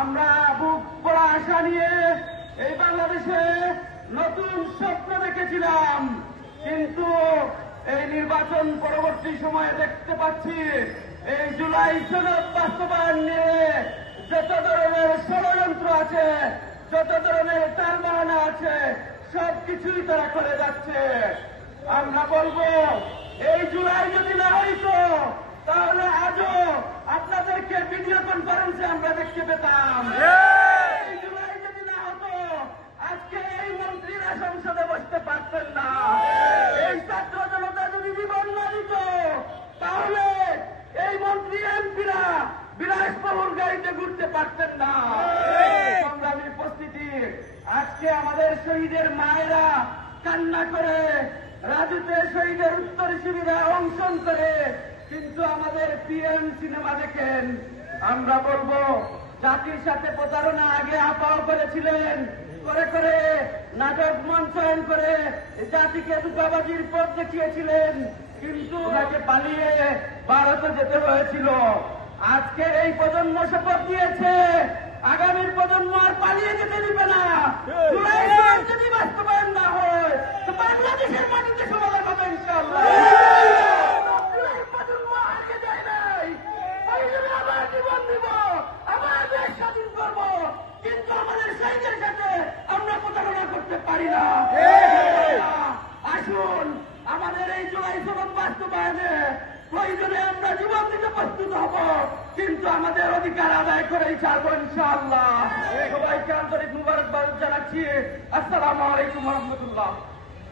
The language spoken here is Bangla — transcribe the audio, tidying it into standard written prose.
আমরা বুক পড়া আশা নিয়ে এই বাংলাদেশে নতুন স্বপ্ন দেখেছিলাম, কিন্তু এই নির্বাচন পরবর্তী সময়ে দেখতে পাচ্ছি এই জুলাই সনদ বাস্তবায়ন নিয়ে যত ধরনের ষড়যন্ত্র আছে, যত ধরনের টালবাহানা আছে, সবকিছুই তারা করে যাচ্ছে। আমরা বলবো এই জুলাই যদি না হইতো তাহলে আজও আপনাদেরকে ভিডিও কনফারেন্সে আমরা দেখতে পেতাম। এই জুলাই যদি না হতো আজকে এই মন্ত্রীরা সংসদে বসতে পারতেন না। এই ছাত্র জনতা যদি জীবন না দিত তাহলে এই মন্ত্রী এমপিরা বিলাসবহুল গাড়িতে ঘুরতে পারতেন না। সংগ্রামী উপস্থিতি, আজকে আমাদের শহীদের মায়েরা কান্না করে, রাজুতে শহীদের উত্তর শিবিরে অংশগ্রহণ করে, কিন্তু আমাদের পিএম সিনেমা দেখেন। আমরা বলবো জাতির সাথে প্রতারণা আগে আপাও করেছিলেন, করে করে নাটক মঞ্চায়ন করে জাতিকে ধোঁকাবাজির পথ দেখিয়েছিলেন, কিন্তু তাকে পালিয়ে ভারতে যেতে হয়েছিল। আজকে এই প্রজন্ম শপথ দিয়েছে আগামীর প্রজন্ম আর পালিয়ে যেতে দিবে না। জুলাই সনদ যদি বাস্তবায়ন না হয় তো বাংলাদেশের মাটিতে সমাধান হবে ইনশাআল্লাহ। কিন্তু আমাদের শহীদের সাথে আমরা প্রতারণা করতে পারি না। আসুন আমাদের এই জুলাই সনদ বাস্তবায়নে প্রয়োজনে আমরা জীবন দিতে প্রস্তুত হব, কিন্তু আমাদের অধিকার আদায় করেই ছাড়বো ইনশাআল্লাহ। সবাইকে আন্তরিক মুবারকবাদ জানাচ্ছি। আসসালামু আলাইকুম ওয়া রাহমাতুল্লাহ।